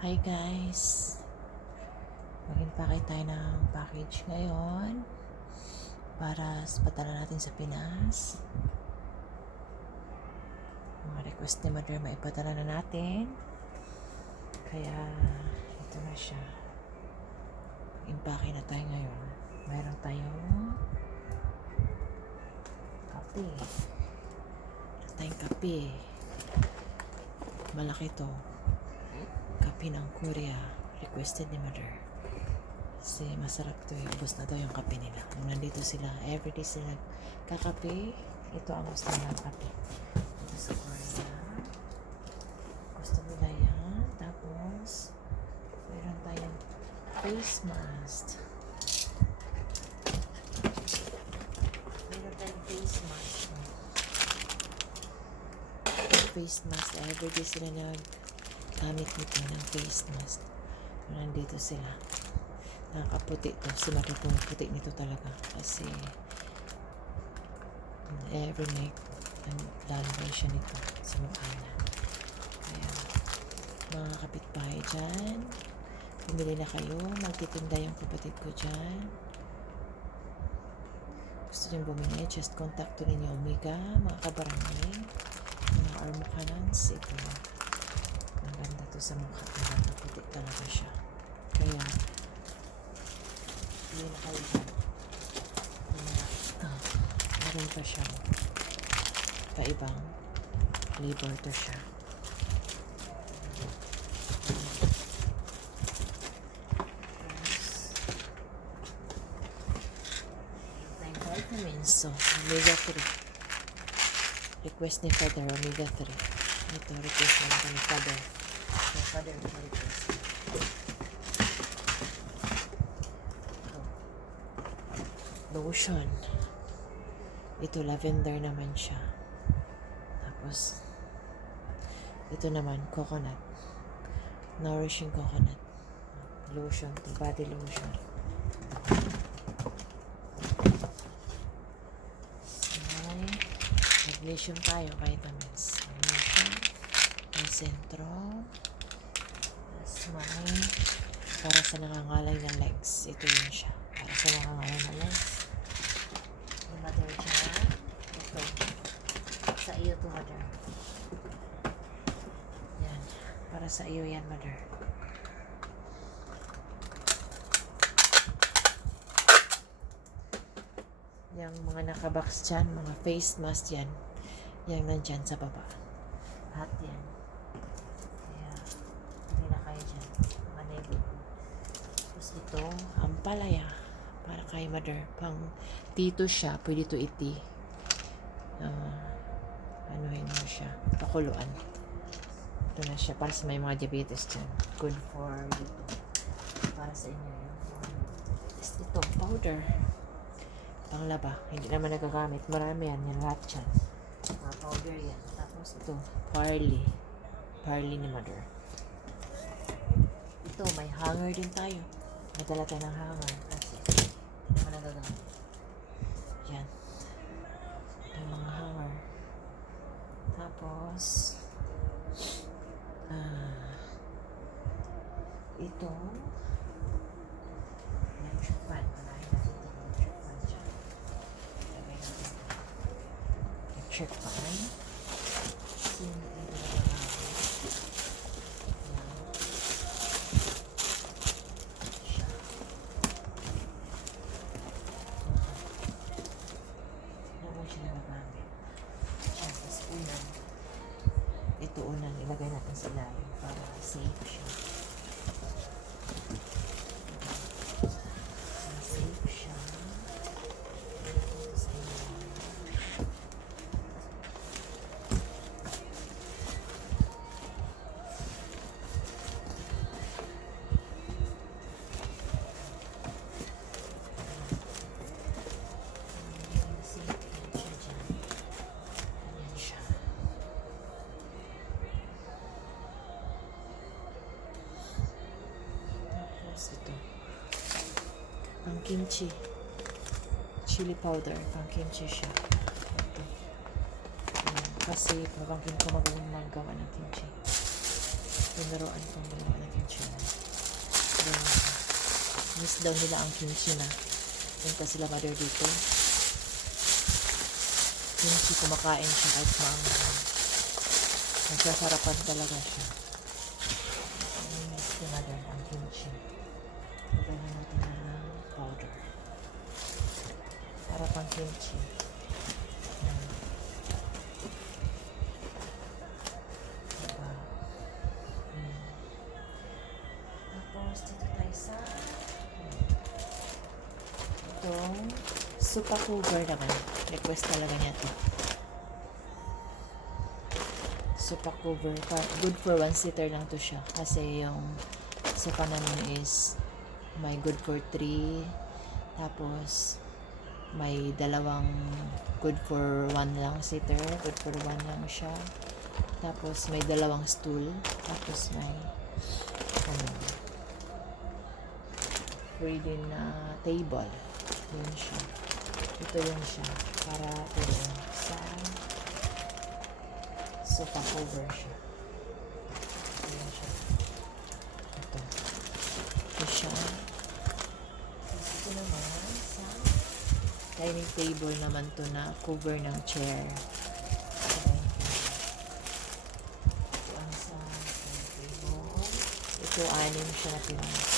Hi guys! Mag-impake tayo ng package ngayon para padala natin sa Pinas. Mga request ni Mother maipadala na natin. Kaya ito na siya. Impake na tayo ngayon. Mayroon tayong kape. Mayroon tayong kape. Malaki to. Kape ng Korea. Requested ni Mother. Kasi masarap to eh. Ubus na daw yung kape nila. Nung nandito sila, everyday sila kakape. Ito ang gusto nila kape. Ito sa Korea. Gusto nila yan. Tapos, mayroon tayong face mask. Mayroon tayong face mask. Face mask. Everyday sila gamit nito ng face mask. Nung nandito sila. Nakakaputi to. Si Mother puti nito talaga. Kasi every night lalabay siya nito sa mukha niya. Kaya mga kapitbahay dyan, pumili na kayo. Magtitinda yung kapatid ko dyan. Gusto nyo bumili, just contact to ninyo Omega, mga kabarangay, mga Armocanans. Ito, ang ganda to sa mukha. Nakakaputi talaga siya. Kaya hindi na kayo dyan. Meron pa siya. Kaibang flavor to siya. Vitamins. So, omega 3. Request ni Father, omega 3. Ito, request naman ni Father. Ni Father, request. Lotion. Ito, lavender naman siya. Tapos, ito naman, coconut. Nourishing coconut. Lotion to, body lotion. May magnesium tayo, vitamins. Magnesium, may sentro. Tapos may para sa nangangalay ng legs. Ito yun siya. Para sa nangangalay ng legs. Yung Mother dyan. Ito. Sa iyo to, Mother. Yan. Para sa iyo yan, Mother. Yung mga nakabox dyan, mga face mask yan. Yang nandyan sa baba. Lahat yan. Kaya, hindi na kayo dyan. Mga neighbor. Tapos ito, ang palaya. Para kay Mother. Pang tito siya, pwede to iti. Anuhin mo siya. Pakuluan. Ito na siya. Para sa may mga diabetes dyan. Good for dito. Para sa inyo yun. Ito, powder. Panglaba. Hindi naman nagagamit. Marami yan. Yan lahat yan. Mga powder yan. Tapos ito, Parley. Parley ni Mother. Ito, may hanger din tayo. Madala tayo ng hanger. Kasi hindi naman nagagamit. Yan. Yung mga hanger. Tapos, ito, electric fan. Panahin natin ito. Electric fan dyan. Lagay natin. Electric fan. Kasi hindi na nagagamit. Yan. Siya. Naman siya nagagamit. Siya. Tapos unan. Ito unan. Ilagay natin sa ilalim para safe siya. Safe siya. Ilagay sa ilalim. Safe yan siya dyan. Ganyan siya. Tapos ito. Pang kimchi. Chili powder. Pang kimchi siya. Ito. Ayan. Kasi pabangkin ko magawa ng kimchi. Tinuruan kong gumawa ng kimchi na. Then, miss daw nila ang kimchi na. Punta sila mother dito. Kimchi, kumakain siya kahit maanghang. Nagsasarapan talaga siya. Miss ni mother ang kimchi. Lagyan natin na ng powder. Para pang kimchi. Diba? Tapos, dito tayo sa itong supa cover naman. Request talaga niya ito. Supa cover. Good for 1 seater lang to siya. Kasi yung sofa namin is may good for 3. Tapos, may dalawang good for 1 lang seater. Good for 1 lang siya. Tapos, may dalawang stool. Tapos, may free din na table. Yun siya. Ito yun siya. Para ito sa sofa cover siya. Ito yun siya. Ito. Ito siya. Ito naman sa dining table naman to na cover ng chair. Ito ang sa dining table. Ito 6 siya na pinaso.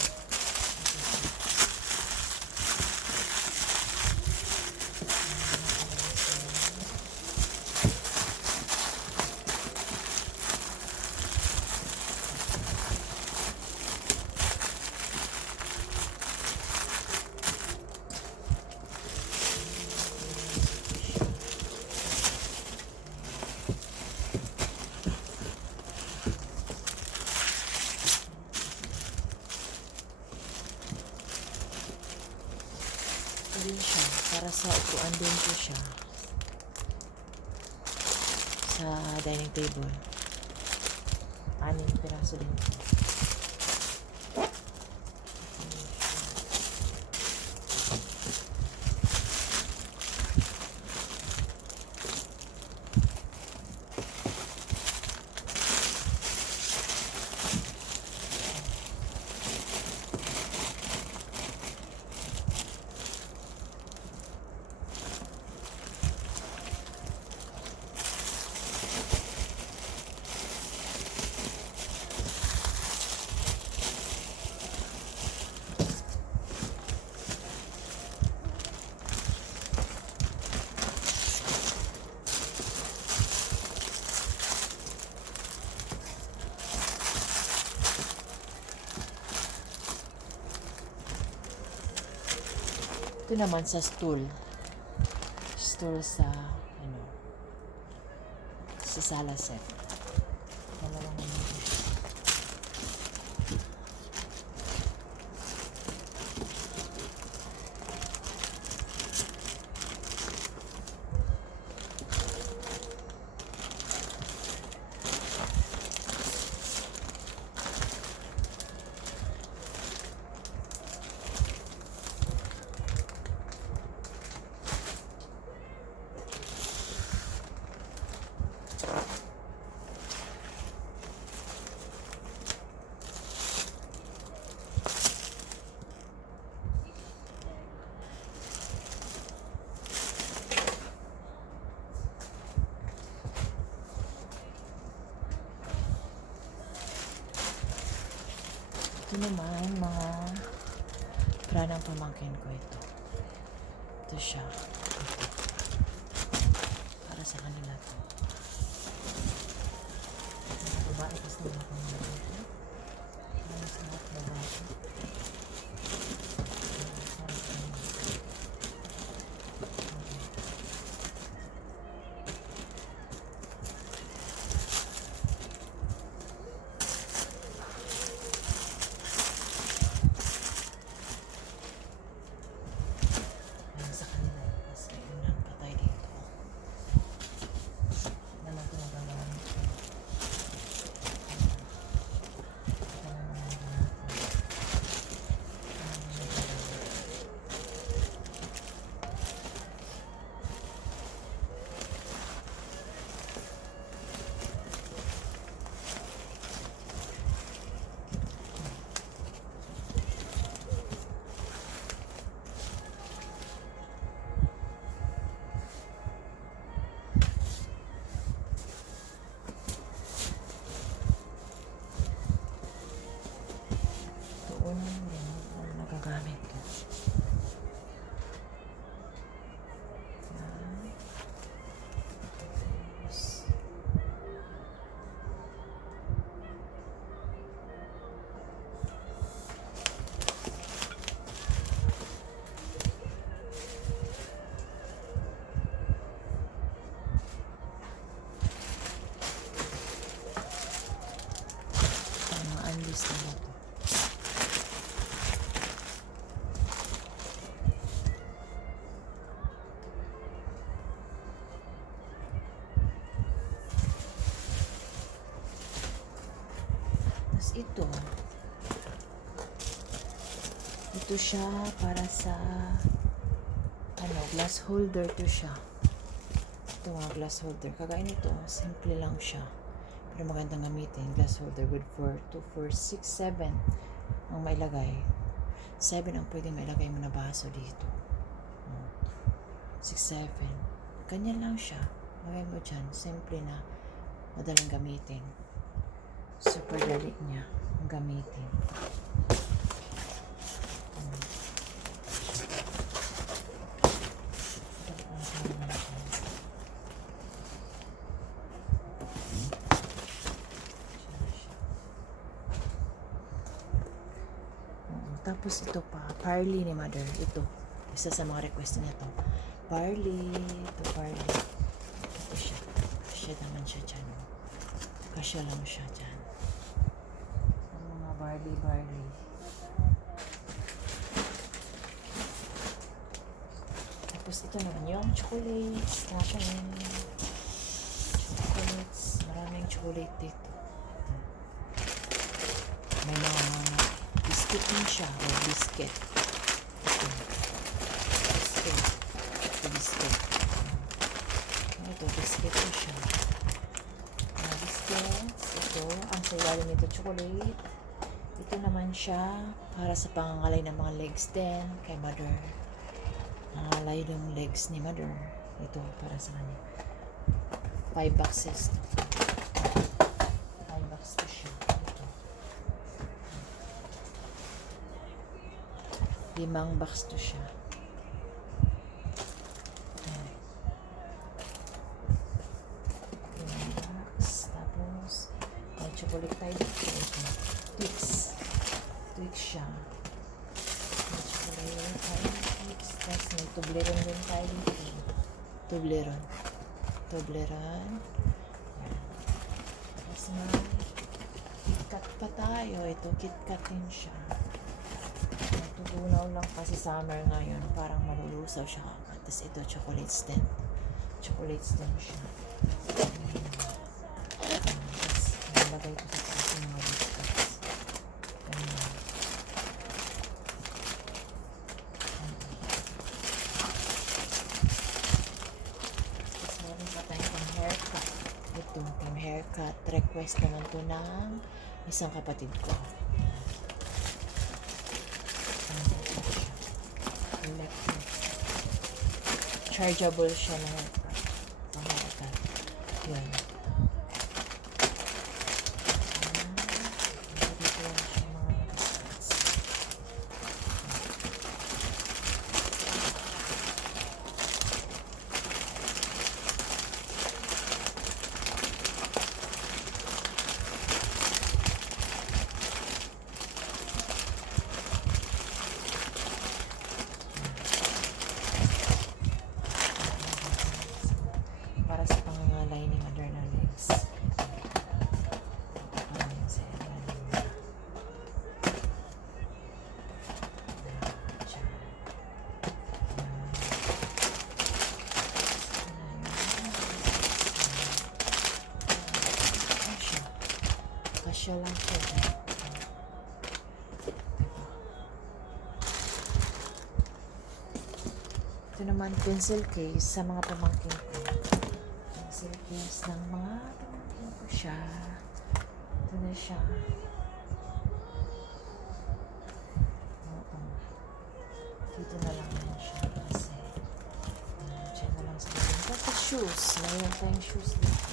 Din siya para sa upuan din po siya sa dining table. 6 piraso din. Ito naman sa stool. Stool sa sa sala set. Dalawang ito naman mga pranang pamangkin ko ito. Ito siya. Ito. Para sa kanila to. Mga babae kasi nila kung dito. Para sa mga babae. Para sa kanila. Tapos ito siya para sa glass holder to siya. Ito mga glass holder. Kagaya nito, simple lang siya. Pero magandang gamitin. Glass holder with 4, 2, 4, 6, 7 ang mailagay. 7 ang pwede mailagay mo na baso dito. 6, 7. Ganyan lang siya. Lagay mo dyan. Simple na. Madaling gamitin. Super dali niya ang gamitin. Tapos ito pa, parley ni mother. Ito, isa sa mga request niya to. Parley, ito parley. Ito siya. Kasya naman siya dyan. Kasya lang siya dyan. Ang mga barley. Tapos ito naman yung chocolates. Chocolates. Maraming chocolate dito. May mga biscuit din siya. May biscuit. Biscuit. Ito, biscuit din siya. Mga biscuits. Ito, ang sayarin nito, chocolate. Ito naman siya para sa pangangalay ng mga legs din kay mother. Nangalay yung legs ni mother. Ito, para sa kanya. 5 boxes. 5 boxes to siya. 5 box to siya. Tapos may chocolate tayo dito. Twix siya. May chocolate tayo. Tapos may Toblerone din tayo dito. Toblerone. Tapos may KitKat pa tayo. Ito KitKat din siya. Tutunaw lang kasi summer ngayon. Parang malulusaw siya kagad. Tapos ito, chocolates din siya. Tapos nalagay ko sa taas yung mga biscuits. Tapos meron pa tayo pang haircut. Ito, pang haircut. Request naman to ng isang kapatid ko. Chargeable siya na haircut. Yun. Dito lang siya mga biscuits. Para sa pangangalay ni mother na legs. Kasya lang siya. Ito naman pencil case sa mga pamangkin ko. Pencil case ng mga pamangkin ko siya. Ito na siya. Dito na lang yan siya kasi dyan na lang sa mga. Tapos shoes. Mayroon tayong shoes dito.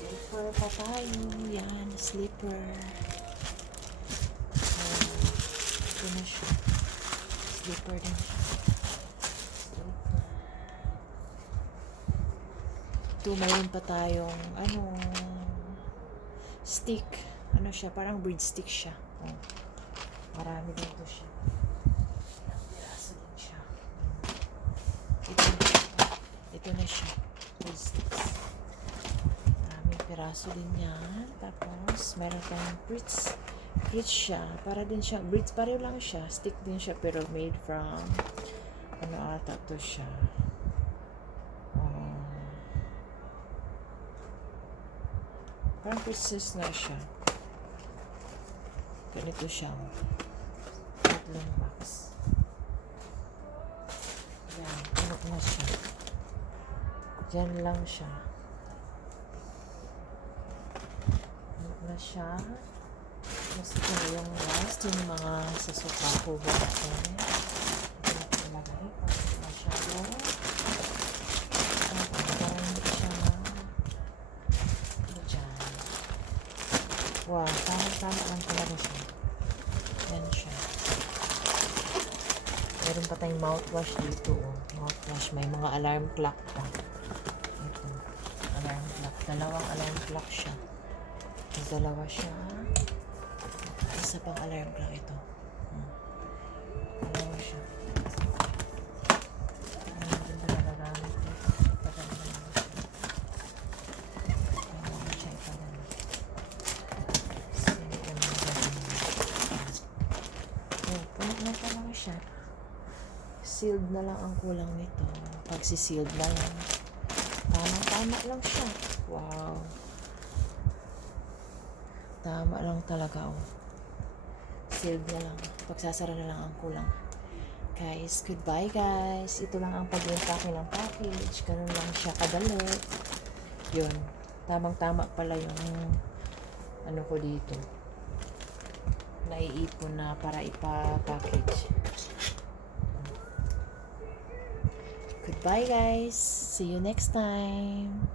Slipper pa tayo. Yan, slipper. Ito na siya. Slipper din siya. Slipper. Ito, mayroon pa tayong stick. Ano siya? Parang breadstick siya. Marami dito siya. Piraso din siya. Ito na siya. Breadsticks. Maraming piraso din yan. Tapos, meron tayong brits siya. Para din siya. Brits, pareho lang siya. Stick din siya pero made from ata to siya. Parang princess na siya. Ganito siya. Tatlong box. Yan, puno na siya. Diyan lang siya. Puno na siya. Mas ito na yung last, yung mga sa sofa ko ba natin. Ito na ilagay. Parang masyado. Parang hindi siya na. Ito dyan. Wow, tama lang talaga siya. Yan siya. Meron pa tayong mouthwash dito. Oh. Mouthwash. May mga alarm clock pa. Ito. Alarm clock. Dalawang alarm clock siya. May dalawa siya. Isa pang alarm clock ito. Dalawa siya. Hindi ba nagagamit ito? Tagal na lang siya. Dalawa siya ipagamit. Hindi ko na nagagamit. Oh, puno na talaga siya. Sealed na lang ang kulang nito. Pag si-sealed na lang. Tama lang siya. Wow. Tama lang talaga, oh. Sealed na lang. Pagsasara na lang ang kulang. Guys, goodbye guys. Ito lang ang pag-impake ng package. Ganun lang siya kadali. Yun. Tamang-tama pala yung ano ko dito. Naiipon na para ipa-package. Goodbye guys. See you next time.